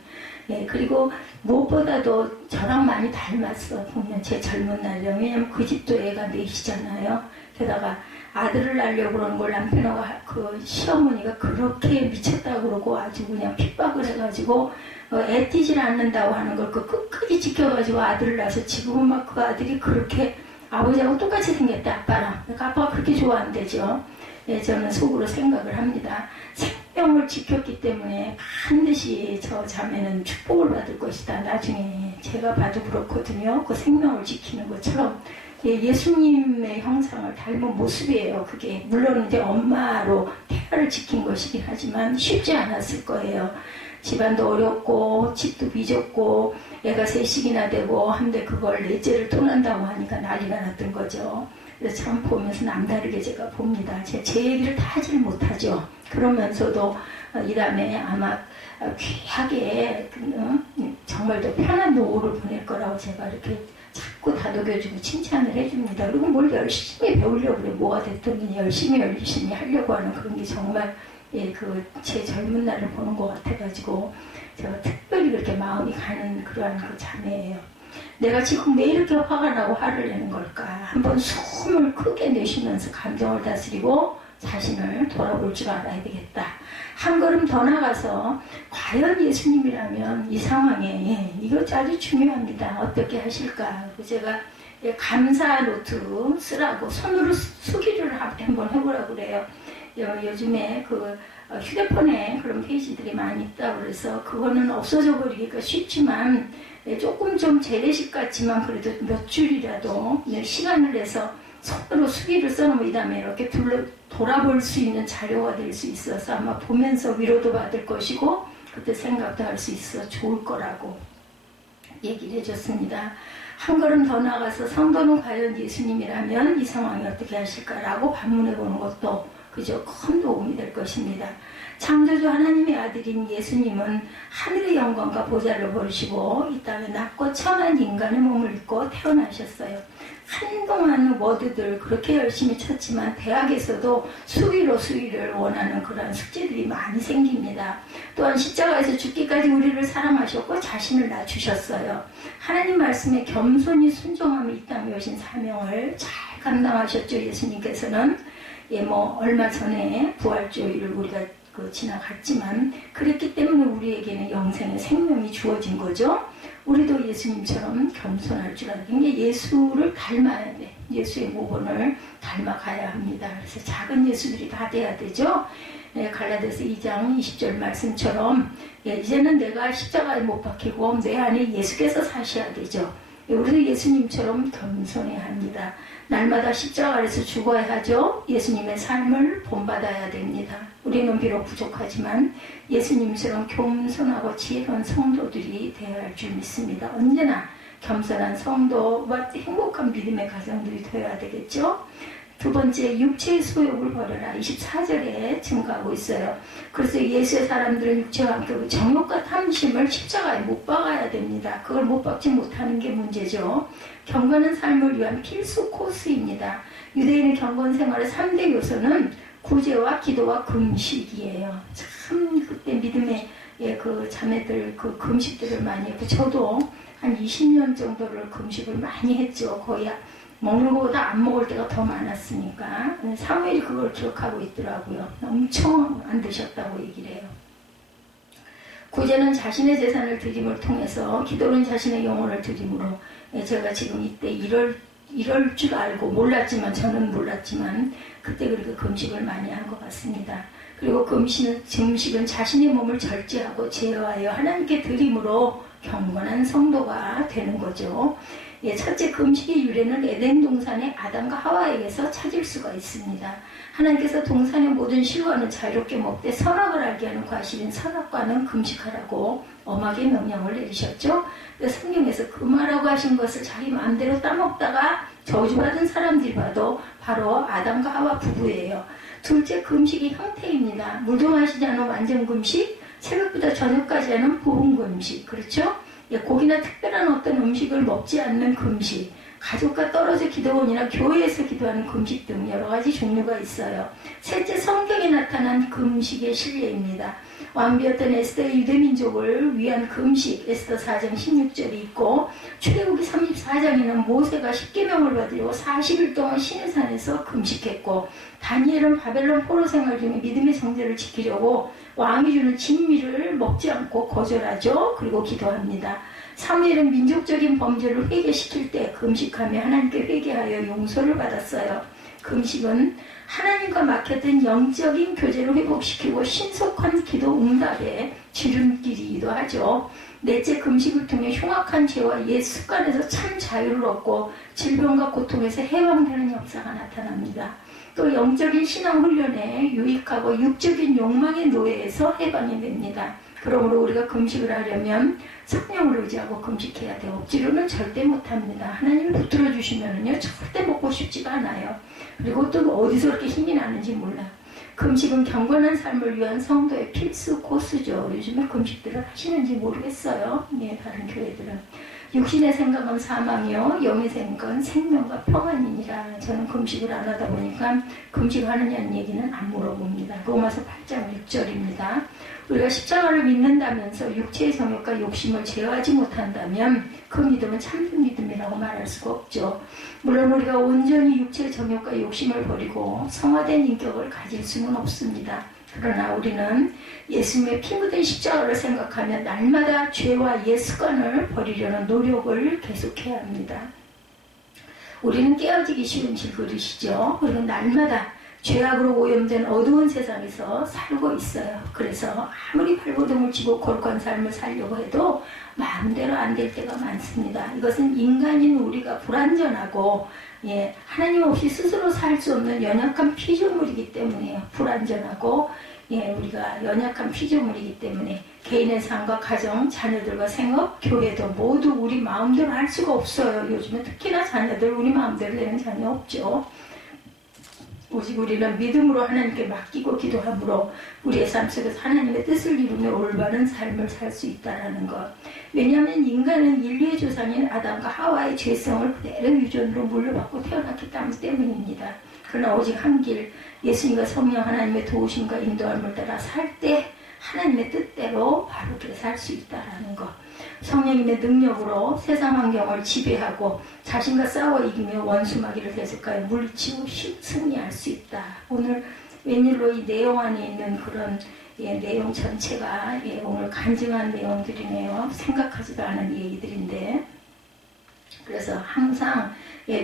그리고 무엇보다도 저랑 많이 닮았어. 보면 제 젊은 날이요. 왜냐면 그 집도 애가 넷이잖아요. 게다가 아들을 낳으려고 그러는 걸 남편하고 그 시어머니가 그렇게 미쳤다고 그러고 아주 그냥 핍박을 해가지고 애띠질 않는다고 하는 걸 끝까지 지켜가지고 아들을 낳아서 지금은 막 그 아들이 그렇게 아버지하고 똑같이 생겼대. 아빠랑. 그러니까 아빠가 그렇게 좋아한대죠. 저는 속으로 생각을 합니다. 생명을 지켰기 때문에 반드시 저 자매는 축복을 받을 것이다. 나중에 제가 봐도 그렇거든요. 그 생명을 지키는 것처럼 예수님의 형상을 닮은 모습이에요. 그게 물론 이제 엄마로 태아를 지킨 것이긴 하지만 쉽지 않았을 거예요. 집안도 어렵고 집도 빚었고 애가 셋씩이나 되고 한데 그걸 넷째를 떠난다고 하니까 난리가 났던 거죠. 그래서 참 보면서 남다르게 제가 봅니다. 제 얘기를 다 하질 못하죠. 그러면서도 이 다음에 아마 귀하게 정말 더 편한 노후를 보낼 거라고 제가 이렇게 자꾸 다독여주고 칭찬을 해줍니다. 그리고 뭘 열심히 배우려고 그래. 뭐가 됐든 열심히 하려고 하는 그런 게 정말 제 젊은 날을 보는 것 같아가지고 제가 특별히 그렇게 마음이 가는 그러한 그 자매예요. 내가 지금 왜 이렇게 화가 나고 화를 내는 걸까? 한번 숨을 크게 내쉬면서 감정을 다스리고 자신을 돌아볼 줄 알아야 되겠다. 한 걸음 더 나가서 과연 예수님이라면 이 상황에 이거 아주 중요합니다. 어떻게 하실까? 제가 감사 노트 쓰라고 손으로 수기를 한번 해보라고 그래요. 요즘에 휴대폰에 그런 페이지들이 많이 있다고 그래서 그거는 없어져 버리기가 쉽지만 조금 좀 재래식 같지만 그래도 몇 줄이라도 시간을 내서 손으로 수기를 써놓은 다음에 이렇게 돌아볼 수 있는 자료가 될 수 있어서 아마 보면서 위로도 받을 것이고 그때 생각도 할 수 있어 좋을 거라고 얘기를 해줬습니다. 한 걸음 더 나가서 성도는 과연 예수님이라면 이 상황이 어떻게 하실까라고 반문해 보는 것도 그저 큰 도움이 될 것입니다. 창조주 하나님의 아들인 예수님은 하늘의 영광과 보좌를 버리시고 이 땅에 낮고 천한 인간의 몸을 입고 태어나셨어요. 한동안 워드들 그렇게 열심히 쳤지만 대학에서도 수위를 원하는 그런 숙제들이 많이 생깁니다. 또한 십자가에서 죽기까지 우리를 사랑하셨고 자신을 낮추셨어요. 하나님 말씀에 겸손히 순종하며 이 땅에 오신 사명을 잘 감당하셨죠. 예수님께서는 얼마 전에 부활주일을 우리가 지나갔지만 그랬기 때문에 우리에게는 영생의 생명이 주어진 거죠. 우리도 예수님처럼 겸손할 줄 아는 게 예수를 닮아야 돼. 예수의 모본을 닮아가야 합니다. 그래서 작은 예수들이 다 돼야 되죠. 갈라디아서 2장 20절 말씀처럼 이제는 내가 십자가에 못 박히고 내 안에 예수께서 사셔야 되죠. 우리도 예수님처럼 겸손해야 합니다. 날마다 십자가 아래서 죽어야 하죠. 예수님의 삶을 본받아야 됩니다. 우리는 비록 부족하지만 예수님처럼 겸손하고 지혜로운 성도들이 되어야 할 줄 믿습니다. 언제나 겸손한 성도와 행복한 믿음의 가정들이 되어야 되겠죠. 두 번째, 육체의 소욕을 버려라. 24절에 증가하고 있어요. 그래서 예수의 사람들은 육체와 함께 정욕과 탐심을 십자가에 못 박아야 됩니다. 그걸 못 박지 못하는 게 문제죠. 경건한 삶을 위한 필수 코스입니다. 유대인의 경건 생활의 3대 요소는 구제와 기도와 금식이에요. 참 그때 믿음의 자매들 금식들을 많이 했고 저도 한 20년 정도를 금식을 많이 했죠. 거의 먹는 것보다 안 먹을 때가 더 많았으니까. 사무엘이 그걸 기억하고 있더라고요. 엄청 안 드셨다고 얘기를 해요. 구제는 자신의 재산을 드림을 통해서, 기도는 자신의 영혼을 드림으로. 제가 지금 이때 이럴 줄 알고 저는 몰랐지만 그때 그렇게 금식을 많이 한 것 같습니다. 그리고 금식은 자신의 몸을 절제하고 제어하여 하나님께 드림으로 경건한 성도가 되는 거죠. 첫째, 금식의 유래는 에덴 동산의 아담과 하와에게서 찾을 수가 있습니다. 하나님께서 동산의 모든 실과는 자유롭게 먹되 선악을 알게 하는 과실인 선악과는 금식하라고 엄하게 명령을 내리셨죠. 성경에서 금하라고 하신 것을 자기 마음대로 따먹다가 저주받은 사람들이 봐도 바로 아담과 하와 부부예요. 둘째, 금식이 형태입니다. 무정하시지 않은 완전 금식, 새벽부터 저녁까지 하는 보훈 금식, 그렇죠? 고기나 특별한 어떤 음식을 먹지 않는 금식, 가족과 떨어져 기도원이나 교회에서 기도하는 금식 등 여러 가지 종류가 있어요. 셋째, 성경에 나타난 금식의 실례입니다. 완비였던 에스더의 유대민족을 위한 금식, 에스더 4장 16절이 있고, 출애굽기 34장에는 모세가 십계명을 받으려고 40일 동안 시내산에서 금식했고, 다니엘은 바벨론 포로 생활 중에 믿음의 성제를 지키려고 왕이 주는 진미를 먹지 않고 거절하죠. 그리고 기도합니다. 사무엘은 민족적인 범죄를 회개시킬 때 금식하며 하나님께 회개하여 용서를 받았어요. 금식은 하나님과 막혔던 영적인 교제를 회복시키고 신속한 기도 응답의 지름길이기도 하죠. 넷째, 금식을 통해 흉악한 죄와 옛 습관에서 참 자유를 얻고 질병과 고통에서 해방되는 역사가 나타납니다. 또 영적인 신앙 훈련에 유익하고 육적인 욕망의 노예에서 해방이 됩니다. 그러므로 우리가 금식을 하려면 성령을 의지하고 금식해야 돼요. 억지로는 절대 못합니다. 하나님이 붙들어 주시면은요 절대 먹고 싶지가 않아요. 그리고 또 어디서 그렇게 힘이 나는지 몰라요. 금식은 경건한 삶을 위한 성도의 필수 코스죠. 요즘에 금식들을 하시는지 모르겠어요. 예, 다른 교회들은. 육신의 생각은 사망이요 영의 생각은 생명과 평안이니라. 저는 금식을 안 하다 보니까 금식하느냐는 얘기는 안 물어봅니다. 로마서 8장 6절입니다. 우리가 십자가를 믿는다면서 육체의 정욕과 욕심을 제어하지 못한다면 그 믿음은 참된 믿음이라고 말할 수가 없죠. 물론 우리가 온전히 육체의 정욕과 욕심을 버리고 성화된 인격을 가질 수는 없습니다. 그러나 우리는 예수님의 피 묻은 십자가를 생각하며 날마다 죄와 옛 습관을 버리려는 노력을 계속해야 합니다. 우리는 깨어지기 쉬운 질그릇이죠. 그리고 날마다 죄악으로 오염된 어두운 세상에서 살고 있어요. 그래서 아무리 발버둥을 치고 거룩한 삶을 살려고 해도 마음대로 안 될 때가 많습니다. 이것은 인간인 우리가 불완전하고 하나님 없이 스스로 살 수 없는 연약한 피조물이기 때문에요. 불완전하고 우리가 연약한 피조물이기 때문에 개인의 삶과 가정, 자녀들과 생업, 교회도 모두 우리 마음대로 할 수가 없어요. 요즘은 특히나 자녀들 우리 마음대로 되는 자녀 없죠. 오직 우리는 믿음으로 하나님께 맡기고 기도함으로 우리의 삶 속에서 하나님의 뜻을 이루며 올바른 삶을 살 수 있다는 것. 왜냐하면 인간은 인류의 조상인 아담과 하와의 죄성을 그대로 유전으로 물려받고 태어났기 때문입니다. 그러나 오직 한 길, 예수님과 성령 하나님의 도우심과 인도함을 따라 살 때 하나님의 뜻대로 바르게 살 수 있다는 것. 성령님의 능력으로 세상 환경을 지배하고 자신과 싸워 이기며 원수마귀를 계속하여 물리치고 승리할 수 있다. 오늘 웬일로 이 내용 안에 있는 그런 내용 전체가 오늘 간증한 내용들이네요. 생각하지도 않은 얘기들인데, 그래서 항상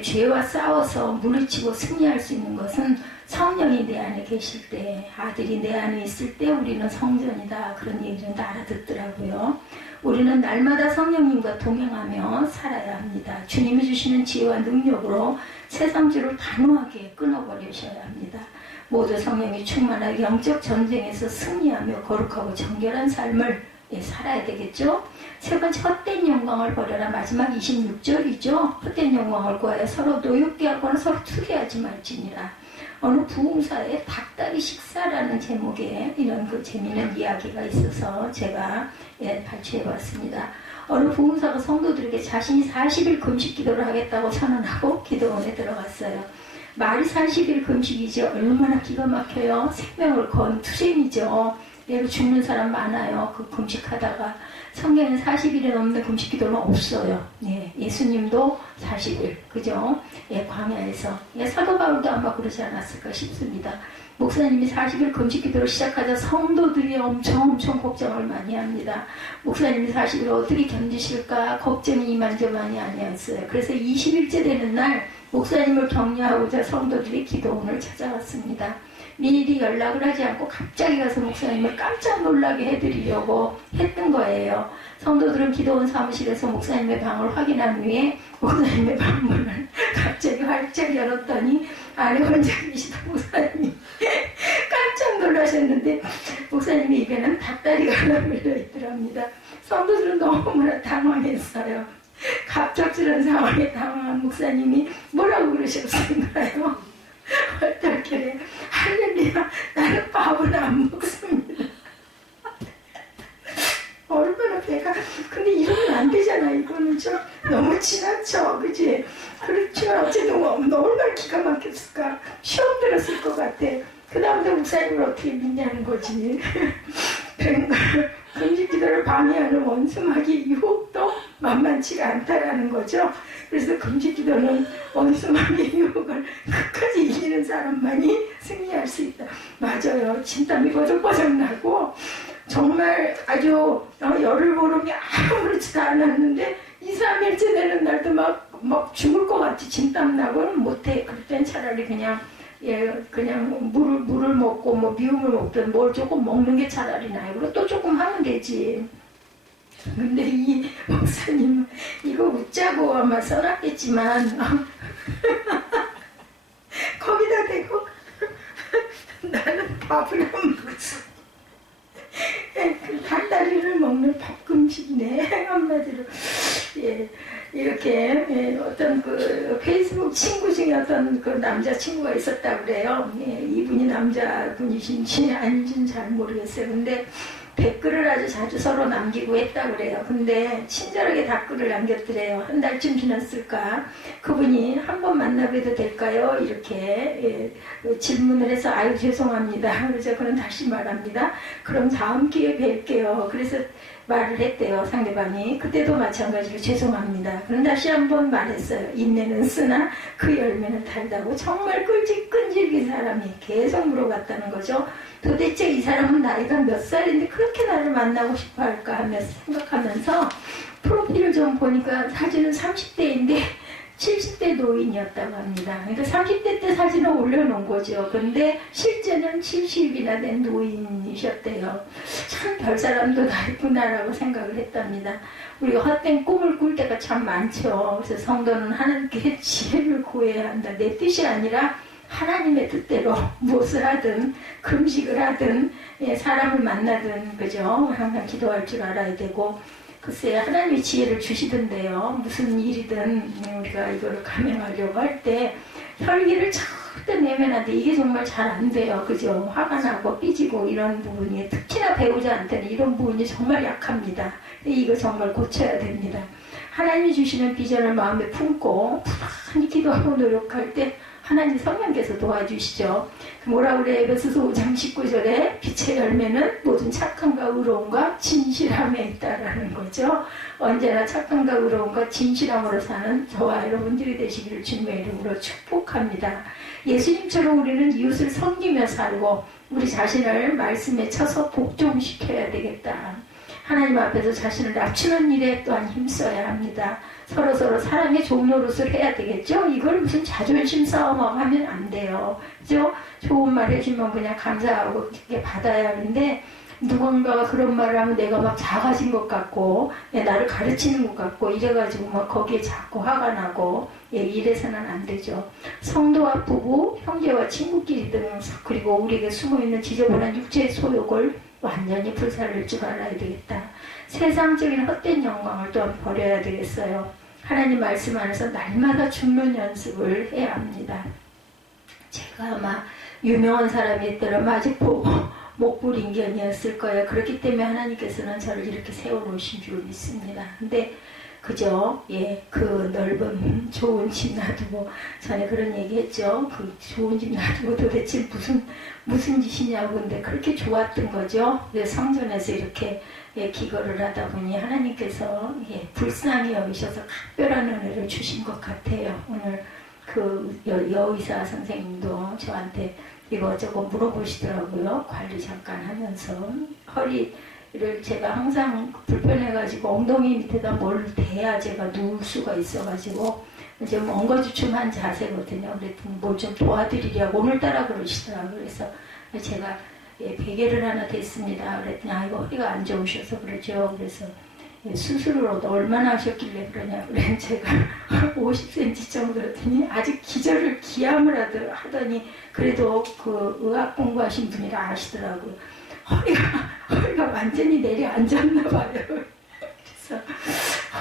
죄와 싸워서 물리치고 승리할 수 있는 것은 성령이 내 안에 계실 때, 아들이 내 안에 있을 때 우리는 성전이다. 그런 얘기를 다 알아듣더라고요. 우리는 날마다 성령님과 동행하며 살아야 합니다. 주님이 주시는 지혜와 능력으로 세상죄를 단호하게 끊어버리셔야 합니다. 모두 성령이 충만한 영적 전쟁에서 승리하며 거룩하고 정결한 삶을 살아야 되겠죠. 세 번째, 헛된 영광을 버려라. 마지막 26절이죠. 헛된 영광을 구하여 서로 노엽게 하거나 서로 투기하지 말지니라. 어느 부흥사에 닭다리 식사라는 제목의 이런 그 재미있는 이야기가 있어서 제가 발췌해봤습니다. 어느 부흥사가 성도들에게 자신이 40일 금식 기도를 하겠다고 선언하고 기도원에 들어갔어요. 말이 40일 금식이죠. 얼마나 기가 막혀요. 생명을 건 투쟁이죠. 내로 죽는 사람 많아요. 그 금식하다가. 성경에는 40일에 넘는 금식 기도는 없어요. 예수님도 40일, 그죠? 광야에서. 사도 바울도 아마 그러지 않았을까 싶습니다. 목사님이 40일 금식 기도를 시작하자 성도들이 엄청 걱정을 많이 합니다. 목사님이 40일 어떻게 견디실까 걱정이 이만저만이 아니었어요. 그래서 20일째 되는 날 목사님을 격려하고자 성도들이 기도원을 찾아왔습니다. 미리 연락을 하지 않고 갑자기 가서 목사님을 깜짝 놀라게 해드리려고 했던 거예요. 성도들은 기도원 사무실에서 목사님의 방을 확인한 후에 목사님의 방문을 갑자기 활짝 열었더니 안에 혼자 계시던 목사님이 깜짝 놀라셨는데 목사님의 입에는 닭다리가 하나 물려있더랍니다. 성도들은 너무나 당황했어요. 갑작스러운 상황에 당황한 목사님이 뭐라고 그러셨을까요? 얼떨결에 할렐루야, 나는 밥을 안 먹습니다. 얼마나 배가, 근데 이러면 안 되잖아. 이거는 좀 너무 지나쳐, 그지? 그렇지만 어쨌든 얼마나 기가 막혔을까. 시험 들었을 것 같아. 그 다음부터 목사님을 어떻게 믿냐는 거지. 금식 기도를 방해하는 원수마귀 유혹도 만만치가 않다라는 거죠. 그래서 금식 기도는 원수마귀 유혹을 끝까지 이기는 사람만이 승리할 수 있다. 맞아요. 진땀이 버석버석 나고 정말 아주 열을 보름이 아무렇지도 않았는데 2, 3일째 되는 날도 막 죽을 것 같이 진땀 나고는 못해. 그럴 땐 차라리 그냥 물을 먹고 미움을 먹든 뭘 조금 먹는 게 차라리 나요. 그리고 또 조금 하면 되지. 근데 이 목사님은 이거 웃자고 아마 써놨겠지만 거기다 대고 나는 밥을 안 먹었어. 그 닭다리를 먹는 볶음식이네. 한마디로. 예, 이렇게 어떤 그 페이스북 친구 중에 어떤 그 남자친구가 있었다고 그래요. 예, 이분이 남자분이신지 아닌지는 잘 모르겠어요. 근데 댓글을 아주 자주 서로 남기고 했다고 그래요. 근데 친절하게 댓글을 남겼더래요. 한 달쯤 지났을까. 그분이 한번 만나봐도 될까요? 이렇게 질문을 해서 아유 죄송합니다. 그래서 저는 다시 말합니다. 그럼 다음 기회에 뵐게요. 그래서 말을 했대요. 상대방이. 그때도 마찬가지로 죄송합니다. 그럼 다시 한번 말했어요. 인내는 쓰나 그 열매는 달다고. 정말 끈질긴 사람이 계속 물어봤다는 거죠. 도대체 이 사람은 나이가 몇 살인데 그렇게 나를 만나고 싶어 할까 하면서 생각하면서 프로필을 좀 보니까 사진은 30대인데 70대 노인이었다고 합니다. 그러니까 30대 때 사진을 올려놓은 거죠. 근데 실제는 70이나 된 노인이셨대요. 참 별 사람도 다 있구나라고 생각을 했답니다. 우리가 헛된 꿈을 꿀 때가 참 많죠. 그래서 성도는 하나님께 지혜를 구해야 한다. 내 뜻이 아니라 하나님의 뜻대로 무엇을 하든 금식을 하든 사람을 만나든 그죠? 항상 기도할 줄 알아야 되고 글쎄 하나님이 지혜를 주시던데요. 무슨 일이든 우리가 이거를 감행하려고 할 때 혈기를 절대 내면 안 돼. 이게 정말 잘 안 돼요. 그죠? 화가 나고 삐지고 이런 부분이 특히나 배우자한테는 이런 부분이 정말 약합니다. 이거 정말 고쳐야 됩니다. 하나님이 주시는 비전을 마음에 품고 부단히 기도하고 노력할 때 하나님 성령께서 도와주시죠. 뭐라 그래? 에베소서 5장 19절에 빛의 열매는 모든 착함과 의로움과 진실함에 있다라는 거죠. 언제나 착함과 의로움과 진실함으로 사는 저와 여러분들이 되시기를 주님의 이름으로 축복합니다. 예수님처럼 우리는 이웃을 섬기며 살고 우리 자신을 말씀에 쳐서 복종시켜야 되겠다. 하나님 앞에서 자신을 낮추는 일에 또한 힘써야 합니다. 서로서로 사랑의 종로릇을 해야 되겠죠? 이걸 무슨 자존심 싸움하고 하면 안 돼요. 그죠? 좋은 말 해주면 그냥 감사하고 이렇게 받아야 하는데 누군가가 그런 말을 하면 내가 막 작아진 것 같고 나를 가르치는 것 같고 이래가지고 막 거기에 자꾸 화가 나고 이래서는 안 되죠. 성도와 부부, 형제와 친구끼리 등 그리고 우리에게 숨어있는 지저분한 육체의 소욕을 완전히 불살릴 줄 알아야 되겠다. 세상적인 헛된 영광을 또한 버려야 되겠어요. 하나님 말씀 안에서 날마다 죽는 연습을 해야 합니다. 제가 아마 유명한 사람이 있더라면 아직 목불인견이었을 거예요. 그렇기 때문에 하나님께서는 저를 이렇게 세워놓으신 줄 믿습니다. 근데 그죠? 그 넓은 좋은 집 놔두고 전에 그런 얘기했죠. 그 좋은 집 놔두고 도대체 무슨 짓이냐고. 근데 그렇게 좋았던 거죠. 그래서 성전에서 이렇게 기거를 하다 보니 하나님께서 불쌍히 여기셔서 각별한 은혜를 주신 것 같아요. 오늘 그 여의사 선생님도 저한테 이거저거 물어보시더라고요. 관리 잠깐 하면서 허리를 제가 항상 불편해가지고 엉덩이 밑에다 뭘 대야 제가 누울 수가 있어가지고 좀 엉거주춤한 자세거든요. 그랬더니 뭘 좀 도와드리려고 오늘따라 그러시더라고요. 그래서 제가 베개를 하나 댔습니다. 그랬더니 이거 허리가 안 좋으셔서 그러죠. 그래서 수술을 얼마나 하셨길래 그러냐. 그래 제가 50cm 정도 그랬더니 아직 기절을 기함을 하더니 그래도 그 의학 공부하신 분이라 아시더라고요. 허리가 완전히 내려앉았나 봐요. 그래서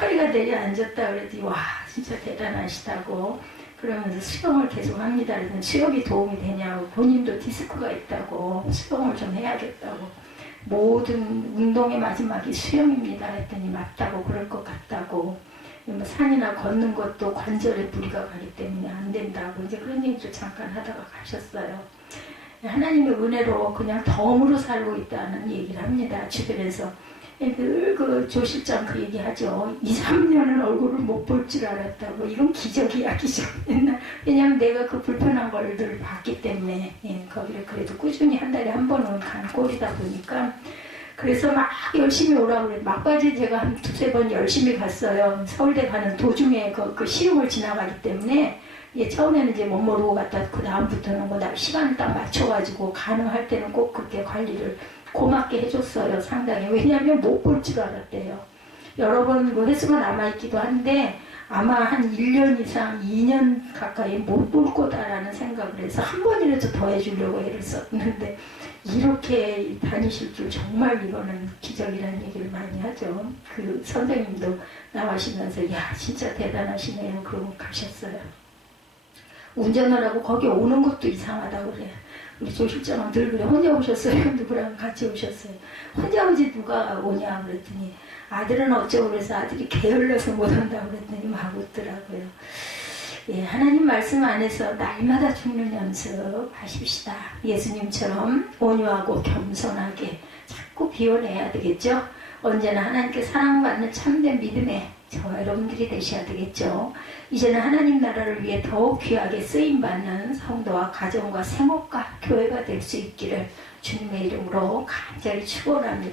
허리가 내려앉았다 그랬더니 와 진짜 대단하시다고 그러면서 수영을 계속 합니다. 그래서 수영이 도움이 되냐고 본인도 디스크가 있다고 수영을 좀 해야겠다고 모든 운동의 마지막이 수영입니다. 했더니 맞다고 그럴 것 같다고 뭐 산이나 걷는 것도 관절에 무리가 가기 때문에 안 된다고 이제 그런 얘기도 잠깐 하다가 가셨어요. 하나님의 은혜로 그냥 덤으로 살고 있다는 얘기를 합니다. 주변에서 늘 그 조실장 그 얘기하죠. 2, 3년은 얼굴을 못 볼 줄 알았다고. 이건 기적이야 기적. 왜냐하면 내가 그 불편한 걸 늘 봤기 때문에 거기를 그래도 꾸준히 한 달에 한 번은 간 꼴이다 보니까 그래서 막 열심히 오라고 그래요. 막바지 제가 한 두세 번 열심히 갔어요. 서울대 가는 도중에 그 시흥을 지나가기 때문에 처음에는 이제 못 모르고 갔다 그 다음부터는 뭐 시간을 딱 맞춰가지고 가능할 때는 꼭 그렇게 관리를 고맙게 해줬어요. 상당히. 왜냐하면 못 볼 줄 알았대요. 여러 번 뭐 횟수가 남아있기도 한데 아마 한 1년 이상 2년 가까이 못 볼 거다라는 생각을 해서 한 번이라도 더 해주려고 애를 썼는데 이렇게 다니실 줄 정말 이거는 기적이라는 얘기를 많이 하죠. 그 선생님도 나와시면서 야 진짜 대단하시네요. 그러고 가셨어요. 운전을 하고 거기 오는 것도 이상하다고 그래. 우리 조 실장은 늘 그래. 혼자 오셨어요? 누구랑 같이 오셨어요? 혼자 오지 누가 오냐 그랬더니 아들은 어쩌고 그래서 아들이 게을러서 못 온다고 그랬더니 막 웃더라고요. 예, 하나님 말씀 안에서 날마다 죽는 연습 하십시다. 예수님처럼 온유하고 겸손하게 자꾸 비워내야 되겠죠. 언제나 하나님께 사랑받는 참된 믿음의 저와 여러분들이 되셔야 되겠죠. 이제는 하나님 나라를 위해 더욱 귀하게 쓰임받는 성도와 가정과 생업과 교회가 될 수 있기를 주님의 이름으로 간절히 축원합니다.